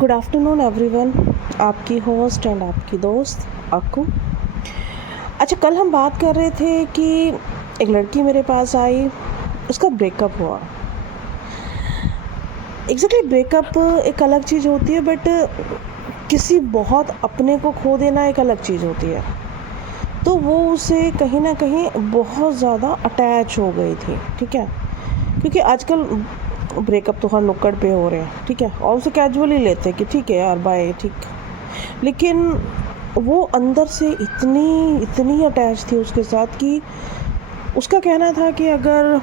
Good afternoon everyone. आपकी host and आपकी दोस्त अक्कू। अच्छा, कल हम बात कर रहे थे कि एक लड़की मेरे पास आई, उसका ब्रेकअप हुआ। एग्जैक्टली ब्रेकअप एक अलग चीज़ होती है, बट किसी बहुत अपने को खो देना एक अलग चीज़ होती है। तो वो उसे कहीं ना कहीं बहुत ज़्यादा अटैच हो गई थी, ठीक है। क्योंकि आजकल ब्रेकअप तो हर नुक्कड़ पे हो रहे हैं, ठीक है, और उसे कैजुअली लेते हैं कि ठीक है यार बाय, ठीक। लेकिन वो अंदर से इतनी इतनी अटैच थी उसके साथ कि उसका कहना था कि अगर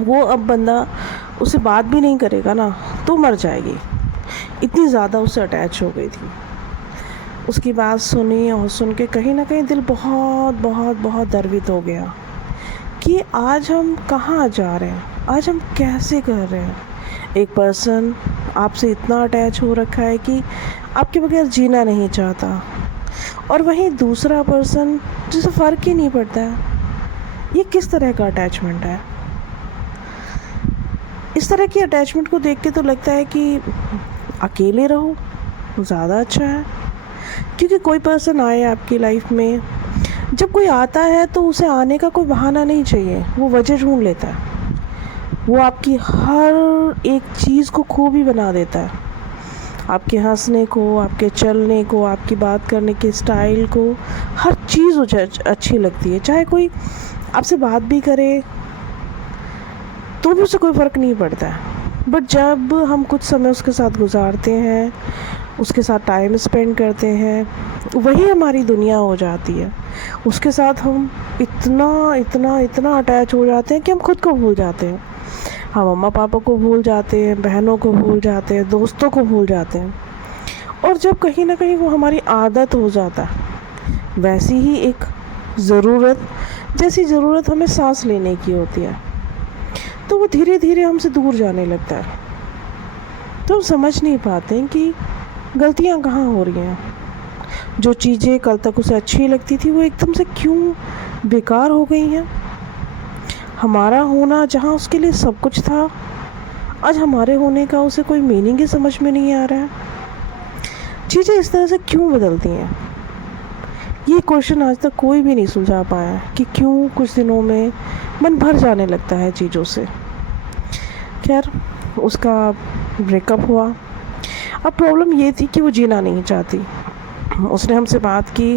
वो अब बंदा उससे बात भी नहीं करेगा ना तो मर जाएगी। इतनी ज़्यादा उससे अटैच हो गई थी। उसकी बात सुनी और सुन के कहीं ना कहीं दिल बहुत बहुत बहुत द्रवित हो गया कि आज हम कहाँ जा रहे हैं, आज हम कैसे कर रहे हैं। एक पर्सन आपसे इतना अटैच हो रखा है कि आपके बगैर जीना नहीं चाहता, और वहीं दूसरा पर्सन जिसे फ़र्क ही नहीं पड़ता है। ये किस तरह का अटैचमेंट है? इस तरह की अटैचमेंट को देख के तो लगता है कि अकेले रहो ज़्यादा अच्छा है। क्योंकि कोई पर्सन आए आपकी लाइफ में, जब कोई आता है तो उसे आने का कोई बहाना नहीं चाहिए, वो वजह ढूंढ लेता है। वो आपकी हर एक चीज़ को खूबी बना देता है। आपके हंसने को, आपके चलने को, आपकी बात करने के स्टाइल को, हर चीज़ उसे अच्छी लगती है। चाहे कोई आपसे बात भी करे तो भी उसे कोई फ़र्क नहीं पड़ता है। बट जब हम कुछ समय उसके साथ गुजारते हैं, उसके साथ टाइम स्पेंड करते हैं, वही हमारी दुनिया हो जाती है। उसके साथ हम इतना इतना इतना अटैच हो जाते हैं कि हम खुद को भूल जाते हैं। हम मम्मा पापा को भूल जाते हैं, बहनों को भूल जाते हैं, दोस्तों को भूल जाते हैं। और जब कहीं ना कहीं वो हमारी आदत हो जाता है, वैसी ही एक ज़रूरत, जैसी ज़रूरत हमें सांस लेने की होती है, तो वो धीरे धीरे हमसे दूर जाने लगता है। तो हम समझ नहीं पाते हैं कि गलतियाँ कहाँ हो रही हैं। जो चीज़ें कल तक उसे अच्छी लगती थी वो एकदम से क्यों बेकार हो गई हैं। हमारा होना जहाँ उसके लिए सब कुछ था, आज हमारे होने का उसे कोई मीनिंग ही समझ में नहीं आ रहा है। चीज़ें इस तरह से क्यों बदलती हैं, ये क्वेश्चन आज तक कोई भी नहीं सुलझा पाया है कि क्यों कुछ दिनों में मन भर जाने लगता है चीज़ों से। खैर, उसका ब्रेकअप हुआ। अब प्रॉब्लम ये थी कि वो जीना नहीं चाहती। उसने हमसे बात की,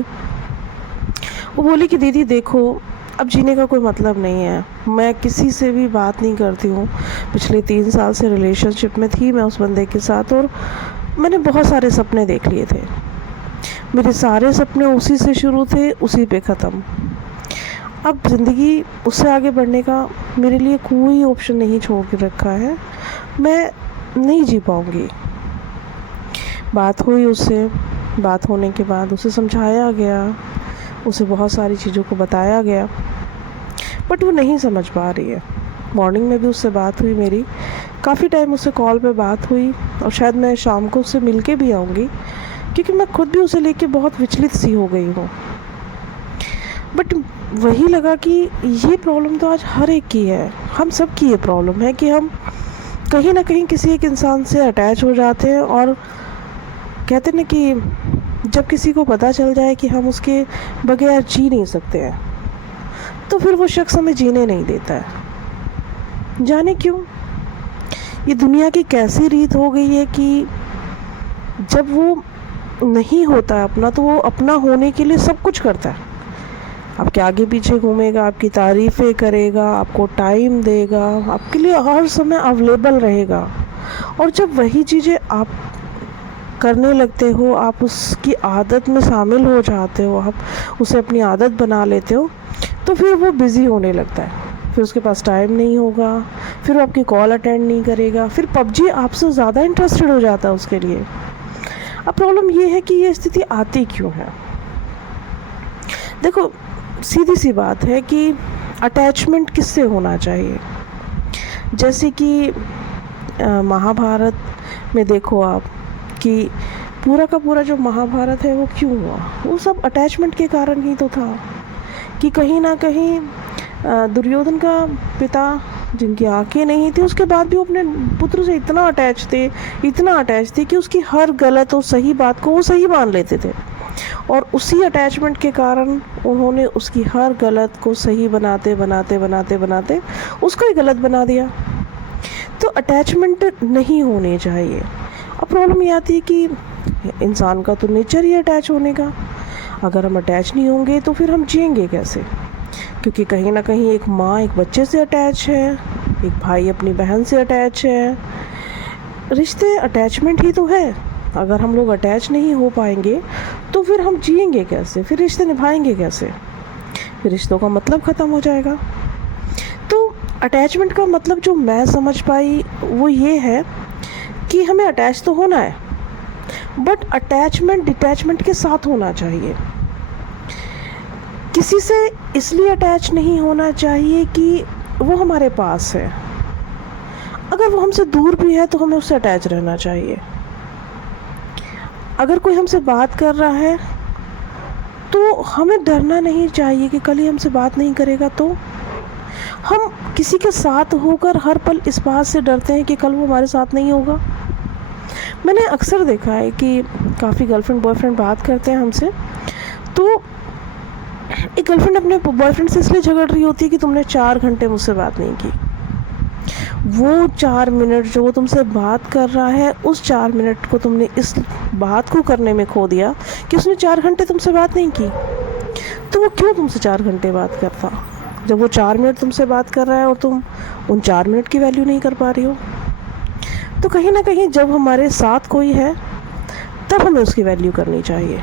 वो बोली कि दीदी देखो, अब जीने का कोई मतलब नहीं है। मैं किसी से भी बात नहीं करती हूँ। पिछले 3 साल से रिलेशनशिप में थी मैं उस बंदे के साथ, और मैंने बहुत सारे सपने देख लिए थे। मेरे सारे सपने उसी से शुरू थे, उसी पे ख़त्म। अब ज़िंदगी उससे आगे बढ़ने का मेरे लिए कोई ऑप्शन नहीं छोड़ के रखा है। मैं नहीं जी पाऊँगी। बात हुई उससे, बात होने के बाद उसे समझाया गया, उसे बहुत सारी चीज़ों को बताया गया, बट वो नहीं समझ पा रही है। मॉर्निंग में भी उससे बात हुई मेरी, काफ़ी टाइम उससे कॉल पे बात हुई, और शायद मैं शाम को उससे मिल के भी आऊँगी, क्योंकि मैं खुद भी उसे लेके बहुत विचलित सी हो गई हूँ। बट वही लगा कि ये प्रॉब्लम तो आज हर एक की है, हम सब की ये प्रॉब्लम है कि हम कहीं ना कहीं किसी एक इंसान से अटैच हो जाते हैं, और कहते ना कि जब किसी को पता चल जाए कि हम उसके बगैर जी नहीं सकते हैं, तो फिर वो शख्स हमें जीने नहीं देता है। जाने क्यों, ये दुनिया की कैसी रीत हो गई है कि जब वो नहीं होता अपना, तो वो अपना होने के लिए सब कुछ करता है। आपके आगे पीछे घूमेगा, आपकी तारीफ़ें करेगा, आपको टाइम देगा, आपके लिए हर समय अवेलेबल रहेगा। और जब वही चीज़ें आप करने लगते हो, आप उसकी आदत में शामिल हो जाते हो, आप उसे अपनी आदत बना लेते हो, तो फिर वो बिज़ी होने लगता है। फिर उसके पास टाइम नहीं होगा, फिर वो आपकी कॉल अटेंड नहीं करेगा, फिर पबजी आपसे ज़्यादा इंटरेस्टेड हो जाता है उसके लिए। अब प्रॉब्लम ये है कि ये स्थिति आती क्यों है। देखो, सीधी सी बात है कि अटैचमेंट किससे होना चाहिए। जैसे कि महाभारत में देखो आप कि पूरा का पूरा जो महाभारत है वो क्यों हुआ, वो सब अटैचमेंट के कारण ही तो था। कि कहीं ना कहीं दुर्योधन का पिता जिनकी आंखें नहीं थी, उसके बाद भी वो अपने पुत्र से इतना अटैच थे कि उसकी हर गलत और सही बात को वो सही मान लेते थे। और उसी अटैचमेंट के कारण उन्होंने उसकी हर गलत को सही बनाते बनाते बनाते बनाते उसको ही गलत बना दिया। तो अटैचमेंट नहीं होने चाहिए। अब प्रॉब्लम ये आती है कि इंसान का तो नेचर ही अटैच होने का। अगर हम अटैच नहीं होंगे तो फिर हम जिएंगे कैसे? क्योंकि कहीं ना कहीं एक माँ एक बच्चे से अटैच है, एक भाई अपनी बहन से अटैच है। रिश्ते अटैचमेंट ही तो है। अगर हम लोग अटैच नहीं हो पाएंगे तो फिर हम जिएंगे कैसे? फिर रिश्ते निभाएंगे कैसे? फिर रिश्तों का मतलब ख़त्म हो जाएगा। तो अटैचमेंट का मतलब जो मैं समझ पाई वो ये है कि हमें अटैच तो होना है, बट अटैचमेंट डिटैचमेंट के साथ होना चाहिए। किसी से इसलिए अटैच नहीं होना चाहिए कि वो हमारे पास है। अगर वो हमसे दूर भी है तो हमें उससे अटैच रहना चाहिए। अगर कोई हमसे बात कर रहा है तो हमें डरना नहीं चाहिए कि कल ही हमसे बात नहीं करेगा। तो हम किसी के साथ होकर हर पल इस बात से डरते हैं कि कल वो हमारे साथ नहीं होगा। मैंने अक्सर देखा है कि काफ़ी गर्लफ्रेंड बॉयफ्रेंड बात करते हैं हमसे, तो एक गर्लफ्रेंड अपने बॉयफ्रेंड से इसलिए झगड़ रही होती है कि तुमने 4 घंटे मुझसे बात नहीं की। वो 4 मिनट जो वो तुमसे बात कर रहा है, उस 4 मिनट को तुमने इस बात को करने में खो दिया कि उसने 4 घंटे तुमसे बात नहीं की। तो वो क्यों तुमसे 4 घंटे बात करता, जब वो 4 मिनट तुमसे बात कर रहा है और तुम उन 4 मिनट की वैल्यू नहीं कर पा रही हो? तो कहीं ना कहीं जब हमारे साथ कोई है तब हमें उसकी वैल्यू करनी चाहिए।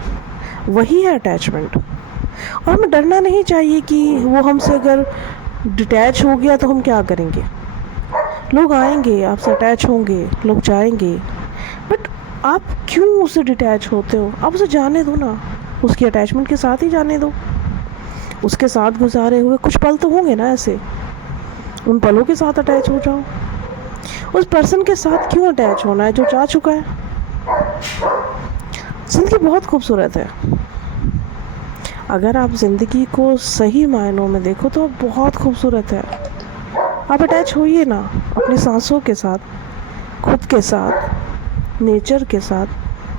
वही है अटैचमेंट। और हमें डरना नहीं चाहिए कि वो हमसे अगर डिटैच हो गया तो हम क्या करेंगे। लोग आएंगे, आपसे अटैच होंगे, लोग जाएंगे, बट आप क्यों उससे डिटैच होते हो? आप उसे जाने दो ना, उसकी अटैचमेंट के साथ ही जाने दो। उसके साथ गुजारे हुए कुछ पल तो होंगे ना ऐसे, उन पलों के साथ अटैच हो जाओ। उस पर्सन के साथ क्यों अटैच होना है जो जा चुका है? ज़िंदगी बहुत खूबसूरत है। अगर आप ज़िंदगी को सही मायनों में देखो तो बहुत खूबसूरत है। आप अटैच होइए ना अपनी सांसों के साथ, खुद के साथ, नेचर के साथ,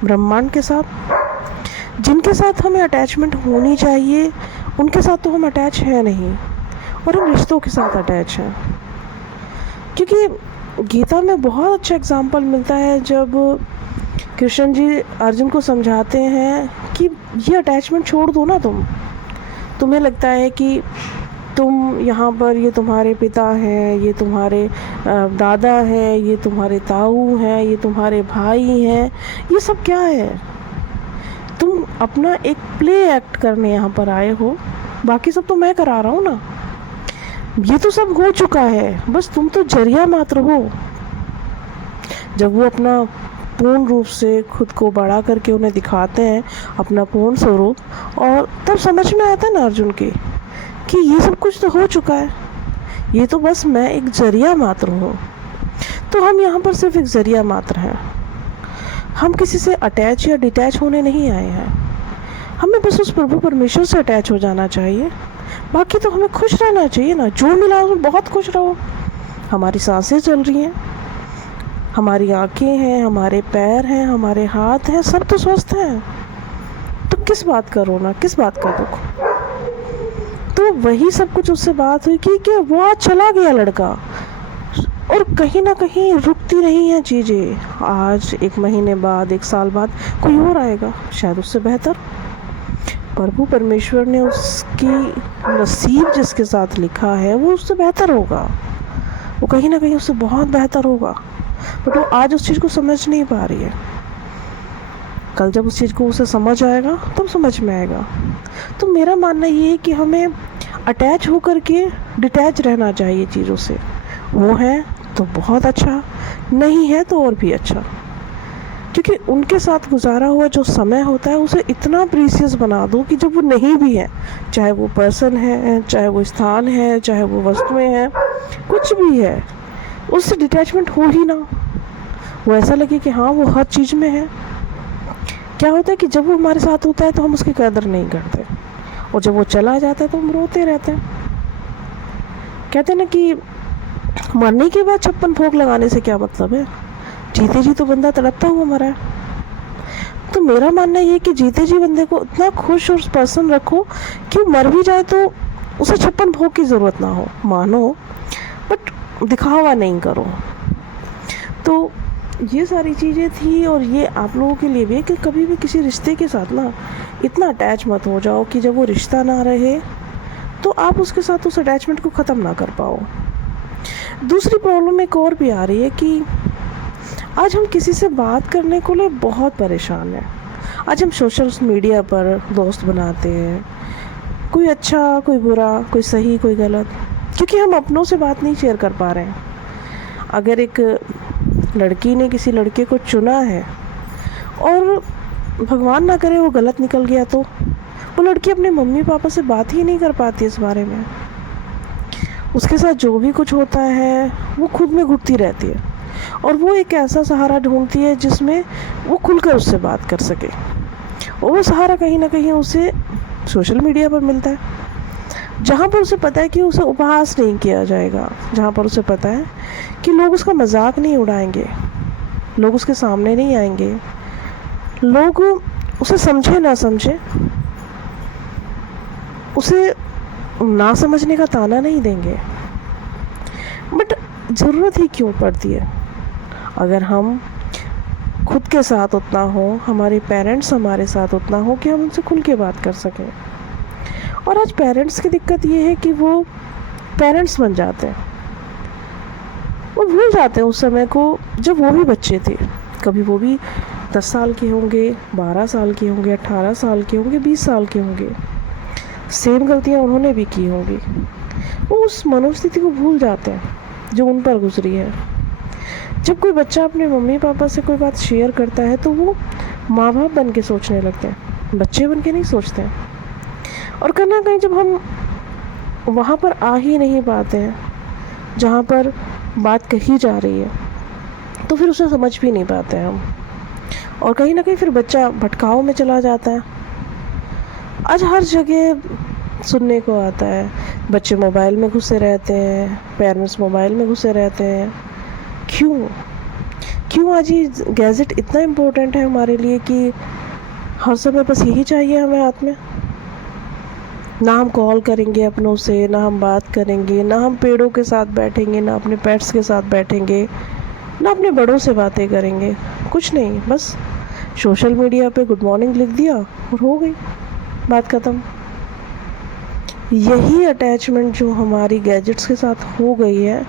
ब्रह्मांड के साथ। जिनके साथ हमें अटैचमेंट होनी चाहिए उनके साथ तो हम अटैच हैं नहीं, और हम रिश्तों के साथ अटैच हैं। क्योंकि गीता में बहुत अच्छा एग्जाम्पल मिलता है जब कृष्ण जी अर्जुन को समझाते हैं कि ये अटैचमेंट छोड़ दो ना। तुम्हें लगता है कि तुम यहाँ पर, ये तुम्हारे पिता हैं, ये तुम्हारे दादा हैं, ये तुम्हारे ताऊ हैं, ये तुम्हारे भाई हैं, ये सब क्या है? तुम अपना एक प्ले एक्ट करने यहाँ पर आए हो, बाकी सब तो मैं करा रहा हूँ ना। ये तो सब हो चुका है, बस तुम तो जरिया मात्र हो। जब वो अपना पूर्ण रूप से खुद को बड़ा करके उन्हें दिखाते हैं, अपना पूर्ण स्वरूप, और तब समझ में आता है ना अर्जुन के कि ये सब कुछ तो हो चुका है, ये तो बस मैं एक जरिया मात्र हूँ। तो हम यहाँ पर सिर्फ एक जरिया मात्र हैं। हम किसी से अटैच या डिटैच होने नहीं आए हैं। हमें बस उस प्रभु परमेश्वर से अटैच हो जाना चाहिए। बाकी तो हमें खुश रहना चाहिए ना, जो मिला उसमें बहुत खुश रहो। हमारी सांसें चल रही हैं, हमारी आँखें हैं, हमारे पैर हैं, हमारे हाथ हैं, सब तो स्वस्थ हैं। तो किस बात का रोना, किस बात का दुख? तो वही सब कुछ उससे बात हुई कि वो आज चला गया लड़का, और कहीं ना कहीं रुकती नहीं हैं चीज़ें। आज 1 महीने बाद, 1 साल बाद कोई और आएगा, शायद उससे बेहतर। प्रभु परमेश्वर ने उसकी नसीब जिसके साथ लिखा है वो उससे बेहतर होगा, वो कहीं ना कहीं उससे बहुत बेहतर होगा, बट वो आज उस चीज़ को समझ नहीं पा रही है। कल जब उस चीज़ को उसे समझ आएगा तब समझ में आएगा। तो मेरा मानना ये है कि हमें अटैच होकर के डिटैच रहना चाहिए चीज़ों से। वो है तो बहुत अच्छा, नहीं है तो और भी अच्छा। क्योंकि उनके साथ गुजारा हुआ जो समय होता है उसे इतना प्रीसियस बना दो कि जब वो नहीं भी है, चाहे वो पर्सन है, चाहे वो स्थान है, चाहे वो वस्तुएं हैं, कुछ भी है, उससे डिटैचमेंट हो ही ना। वो ऐसा लगे कि हाँ वो हर चीज़ में है। क्या होता है कि जब वो हमारे साथ होता है तो हम उसकी कदर नहीं करते, और जब वो चला जाता है तो हम रोते रहते हैं। कहते हैं ना कि मरने के बाद 56 भोग लगाने से क्या मतलब है? जीते जी तो बंदा तड़पता हुआ मरा है। तो मेरा मानना ये है कि जीते जी बंदे को इतना खुश और पर्सन रखो कि वो मर भी जाए तो उसे 56 भोग की ज़रूरत ना हो, मानो, बट दिखावा नहीं करो। तो ये सारी चीज़ें थी, और ये आप लोगों के लिए भी है कि कभी भी किसी रिश्ते के साथ ना इतना अटैच मत हो जाओ कि जब वो रिश्ता ना रहे तो आप उसके साथ उस अटैचमेंट को ख़त्म ना कर पाओ। दूसरी प्रॉब्लम एक और भी आ रही है कि आज हम किसी से बात करने को लिए बहुत परेशान हैं। आज हम सोशल मीडिया पर दोस्त बनाते हैं, कोई अच्छा, कोई बुरा, कोई सही, कोई गलत, क्योंकि हम अपनों से बात नहीं शेयर कर पा रहे हैं। अगर एक लड़की ने किसी लड़के को चुना है और भगवान ना करे वो गलत निकल गया, तो वो लड़की अपने मम्मी पापा से बात ही नहीं कर पाती इस बारे में। उसके साथ जो भी कुछ होता है वो खुद में घुटती रहती है, और वो एक ऐसा सहारा ढूंढती है जिसमें वो खुलकर उससे बात कर सके, और वो सहारा कहीं ना कहीं उसे सोशल मीडिया पर मिलता है, जहाँ पर उसे पता है कि उसे उपहास नहीं किया जाएगा, जहाँ पर उसे पता है कि लोग उसका मजाक नहीं उड़ाएंगे, लोग उसके सामने नहीं आएंगे, लोग उसे समझे ना समझे, उसे ना समझने का ताना नहीं देंगे। बट ज़रूरत ही क्यों पड़ती है? अगर हम खुद के साथ उतना हो, हमारे पेरेंट्स हमारे साथ उतना हो कि हम उनसे खुल के बात कर सकें। और आज पेरेंट्स की दिक्कत ये है कि वो पेरेंट्स बन जाते हैं, वो भूल जाते हैं उस समय को जब वो भी बच्चे थे। कभी वो भी 10 साल के होंगे, 12 साल के होंगे, 18 साल के होंगे, 20 साल के होंगे, सेम गलतियाँ उन्होंने भी की होंगी। वो उस मनोस्थिति को भूल जाते हैं जो उन पर गुजरी है। जब कोई बच्चा अपने मम्मी पापा से कोई बात शेयर करता है तो वो माँ बाप बन के सोचने लगते हैं, बच्चे बन के नहीं सोचते हैं। और कहीं ना कहीं जब हम वहाँ पर आ ही नहीं पाते हैं जहाँ पर बात कही जा रही है, तो फिर उसे समझ भी नहीं पाते हैं हम, और कहीं ना कहीं फिर बच्चा भटकाव में चला जाता है। आज हर जगह सुनने को आता है, बच्चे मोबाइल में घुसे रहते हैं, पेरेंट्स मोबाइल में घुसे रहते हैं। क्यों आज ये गैजेट इतना इम्पोर्टेंट है हमारे लिए कि हर समय बस यही चाहिए हमें हाथ में? ना हम कॉल करेंगे अपनों से, ना हम बात करेंगे, ना हम पेड़ों के साथ बैठेंगे, ना अपने पेट्स के साथ बैठेंगे, ना अपने बड़ों से बातें करेंगे, कुछ नहीं, बस सोशल मीडिया पे गुड मॉर्निंग लिख दिया और हो गई बात ख़त्म। यही अटैचमेंट जो हमारी गैजेट्स के साथ हो गई है,